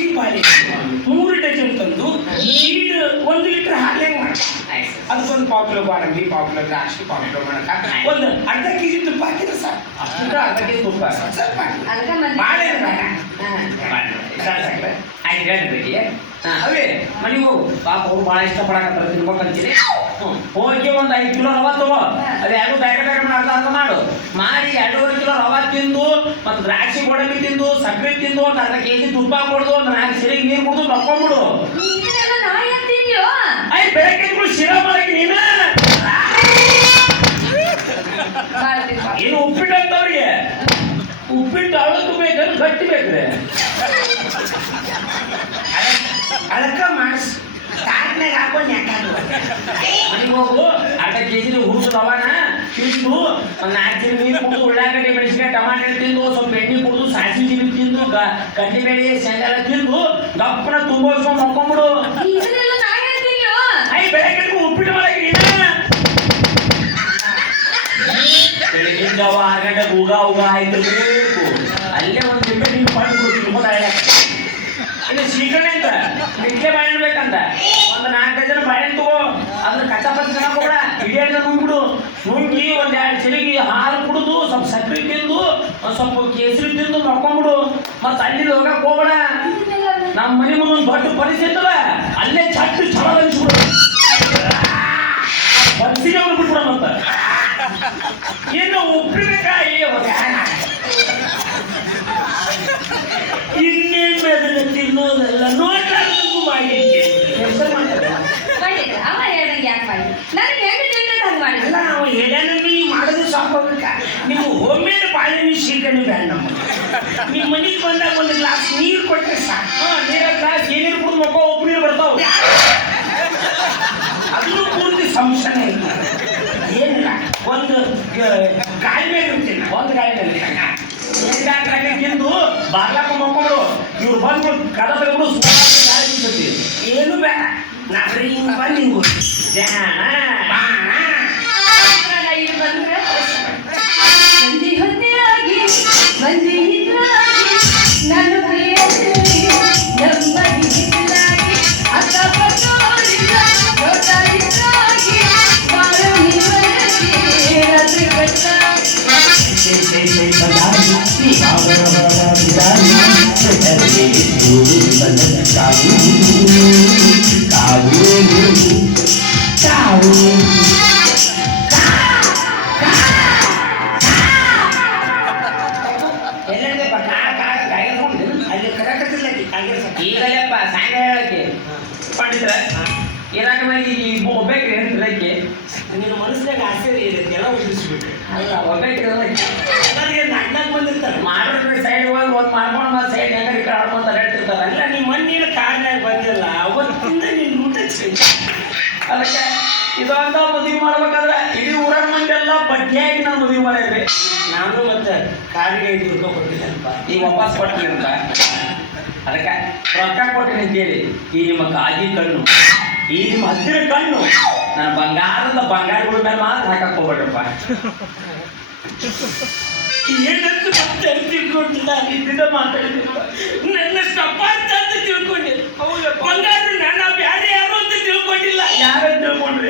ದ್ರಾಕ್ಷಿ ಬಾಳೆ 3 ಡಜನ್ ತಂದು ಈಡ್ 1 ಲೀಟರ್ ಹಾಲು ಹೆಂಗ್ ಮಾಡ್ತಾರೆ ಅದಕ್ಕೊಂದು ಪಾವು ಕಿಲೋ ಗೋಡಂಬಿ ಪಾವು ಕಿಲೋ ದ್ರಾಕ್ಷಿ ಪಾವು ಕಿಲೋ ಮಾಡಕ ಒಂದು ಅರ್ಧ ಕೆಜಿ ತುಪ್ಪ ಹಾಕಿದ್ರೆ ಸಾಕು ಅಷ್ಟು ಅರ್ಧ ಕೆಜಿ ತುಪ್ಪ ಸ್ವಲ್ಪ ಬಾಳೆ ಆಯ್ತು ಹೇಳ್ಬೇಕಿ ಅವೇ ಮನೆಗೆ ಹೋಗು ಪಾಪ ಅವ್ರು ಭಾಳ ಇಷ್ಟಪಡಕತ್ತಾರ ತಿನ್ಬೇಕಂತೀನಿ ಹೋಗಿ ಒಂದು 5 ಕಿಲೋ ರವಾ ತಗೋ ಅದು ಎರಡು ಪ್ಯಾಕೆಟ್ ಅರ್ಧ ಮಾಡು ಮಾಡಿ 2.5 ಕಿಲೋ ರವಾ ತಿಂದು ಮತ್ತು ದ್ರಾಕ್ಷಿ ಗೋಡಂಬಿ ತಿಂದು ಸಕ್ಕರೆ ತಿಂದು ಒಂದು ಅರ್ಧ ಕೆಜಿ ತುಪ್ಪ ಕೊಡ್ದು ಒಂದು 4 ಸಿರಿಗೆ ನೀರು ಕುಡಿದು ಮಕ್ಕೊಂಬಿಡು ಆಯ್ತು ಬೆಳಗ್ಗೆ ಶಿರಾ ಮಾಡಕ್ಕೆ ನೀನ ಏನು ಉಪ್ಪಿಟ್ಟು ಅಂತವ್ರಿಗೆ ಉಪ್ಪಿಟ್ಟು ಅವತ್ತು ಬೇಕಂದ್ರೆ ಗಟ್ಟಿ ಬೇಕ್ರೆ ಅದಕ್ಕೆ ಮಾಡಿಸ್ ತಾಟ್ನಾಗ ಹಾಕೊಂಡು ಯಾಕಾದ್ರು ಮನೆಗೆ ಹೋಗು ಅರ್ಧ ಕೆಜಿ ಹುಡುಗ ರವಾನ ತಿಂದು ಒಂದು 4 ಸಿರಿಗೆ ನೀರು ಕುಡಿದು ಉಳ್ಳಾಗಡ್ಡಿ ಮೆಣಸಿನಕಾಯಿ ಟಮಾಟೆ ತಿಂದು ಸ್ವಲ್ಪ ಎಣ್ಣೆ ಕುಡಿದು ಸಾಸಿವೆ ಜೀರಿಗೆ ತಿಂದು ಕಡ್ಲೆಬೇಳೆ ಶೇಂಗಾ ತಿಂದು ಗಪ್ಪನ ತುಂಬೋಸ್ಕೊಂಡು ಮಕ್ಕೊಂಬಿಡು ಬೆಳಗ್ಗೆ ಉಪ್ಪಿಟ್ಟು ಮಾಡಕ್ಕೆ ಬೆಳಗಿನ ಜಾವ 6 ಗಂಟೆಗೆ ಉಗ ಆಯ್ತು ಬೇಕು ಅಲ್ಲೇ ಒಂದು ನಿಂಬೆ ನೀರು ಮಾಡ್ಬಿಡು ಇನ್ನು ಶೀಕರಣೆ ಅಂತ ಮಿಟ್ಲೆ ಬಾಳೆಹಣ್ಣು ಬೇಕಂತ ಒಂದು 4 ಡಜನ್ ಬಾಳೆಹಣ್ಣು ತಗೋ ಅದ್ರ ಕಚ್ಚಾಪಚ್ಚ ಚೆನ್ನಾಗಿ ಹೋಗ್ಬೇಡ ಇಡಿಯಾಡ ನುಂಗ್ಬಿಡು ನುಂಗಿ ಒಂದು 2 ಸಿರಿಗೆ ಹಾಲು ಕುಡಿದು ಸ್ವಲ್ಪ ಸಕ್ಕರೆ ತಿಂದು ಒಂದು ಸ್ವಲ್ಪ ಕೇಸರಿ ತಿಂದು ಮಕ್ಕೊಂಬಿಡು ಮತ್ತೆ ಅಲ್ಲಿ ಹೋಗಕ್ಕೆ ಹೋಗ್ಬೇಡ ನಮ್ಮ ಮನೆ ಮುಂದೆ ಒಂದು ದೊಡ್ಡ ಪರಿಸ್ಥಿತಿ ಇತ್ತಲ್ಲ ಅಲ್ಲೇ ಚಟ್ಟು ಛಲ ಅನಿಸ್ಬಿಡು ಪರಿಸ್ಥಿತಿ ಅವ್ರು ಬಿಟ್ಬಿಡ ಮತ್ತ ಏನು ಉಪ್ಪಿನಕಾಯಿ ಇನ್ನೇನು ಬೇರೆ ತಿನ್ನೋದೆಲ್ಲ ನೋಡ್ಲಾರ್ದು ಮಾಡಿದ್ದೆ ಅಲ್ಲ ನಾವು ಹೇಳ್ಯಾನ ನೀವು ಮಾಡೋದು ಸ್ವಾಭಾವಿಕ ನೀವು ಹೋಮ್ ಮೇಡ್ ಬಾಳೆಹಣ್ಣು ಶೀಕರಣೆ ಬೇಡ ನಮ್ಮ ನಿಮ್ಮ ಮನೆಗೆ ಬಂದಾಗ ಒಂದು ಗ್ಲಾಸ್ ನೀರು ಕೊಟ್ಟರೆ ಸಾಕು ನೀರ ಗ್ಲಾಸ್ ಏನೇನು ಕುಡಿದು ಮಕ್ಕಳು ಉಪ್ಪು ಬರ್ತಾವೆ ಅದನ್ನು ಪೂರ್ತಿ ಸಂಶಯ ಇಲ್ಲ ಏನಿಲ್ಲ ಒಂದು ಗಾಳಿ ಮೇಲೆ ಇರ್ತೀನಿ ಒಂದು ಗಾಳಿ ಮೇಲೆ ಗಾಳಿ ತಿಂದು ಬಾಗ್ಲಾಕ ಮಕ್ಕಳು ಇವ್ರು ಬಂದು ಕದ ತಗೊಂಡು ಗಾಳಿ ಬಿಡ್ತೀವಿ ಏನು ಬೇಡ ನಾವ್ರೆ ಹಿಂಗೆ ಬಂದು ಹಿಂಗೆ ಈಗಲೇಪ್ಪ ಸಾಯಂಕಾಲ ಹೇಳಕ್ಕೆ ಪಂಡಿತರ ಇರಾಕ ಮೇಲೆ ಈ ಒಬ್ಬೇಕ್ರಿ ಇರಕ್ಕೆ ನಿನ್ನ ಮನಸ್ಸಿನಾಗ ಆಸೆ ಇರುತ್ತೆ ಎಲ್ಲ ಉಳಿಸ್ಬೇಕು ಅಲ್ಲ ಒಬ್ಬೇಕ್ರಿ ನನಗೆ ನಾಲ್ಕು ಬಂದಿರ್ತಾರೆ ಮಾಡಿದ್ರೆ ಸೈಡ್ ಹೋಗಿ ಒಂದು ಮಾಡ್ಕೊಂಡು ಮತ್ತೆ ಸೈಡ್ ಹೆಂಗಾರಿ ಕಾಡ್ಕೊಂತ ಹೇಳ್ತಿರ್ತಾರೆ ಅಲ್ಲ ನಿಮ್ಮ ಮಣ್ಣಿನ ಕಾಡ್ನಾಗ ಬಂದಿಲ್ಲ ಅವತ್ತಿಂದ ನಿನ್ನ ಊಟ ಅದಕ್ಕೆ ಇದೊಂದ ಮದುವೆ ಮಾಡ್ಬೇಕಾದ್ರೆ ಇಡೀ ಊರಾಗ ಮಂದಿ ಎಲ್ಲ ಬಡ್ಡಿಯಾಗಿ ನಾವು ಮದುವೆ ಮಾಡಿದ್ರಿ ನಾನು ಮತ್ತೆ ಕಾರಿಗೆ 5 ರೂಪಾಯಿ ಕೊಟ್ಟಿದ್ದೆನಪ್ಪ ಈಗ ವಾಪಸ್ ಕೊಡ್ತೀನಿ ಅಂತ ಅದಕ್ಕೆ ರೊಕ್ಕ ಕೊಟ್ಟಿನಿ ಅಂತೇಳಿ ಈ ನಿಮ್ಮ ಕಾಗಿ ಕಣ್ಣು ಈ ನಿಮ್ಮ ಹತ್ತಿರ ಕಣ್ಣು ನನ್ನ ಬಂಗಾರಗಳ ಮೇಲೆ ಮಾತ್ರ ಹಾಕಕ್ಕೆ ಹೋಗ್ಬೇಡ್ರಪ್ಪ ಏನಂತ ಮತ್ತೆ ತಿಳ್ಕೊಂಡಿಲ್ಲ ಇದನ್ನ ಮಾತಾಡಿದ್ರು ನನ್ನ ತಪ್ಪ ಅಂತ ತಿಳ್ಕೊಂಡಿಲ್ಲ ಬಂಗಾರ ನಾನು ಬೇರೆ ಯಾರು ಅಂತ ತಿಳ್ಕೊಂಡಿಲ್ಲ ಯಾರು ತಿಳ್ಕೊಂಡ್ರಿ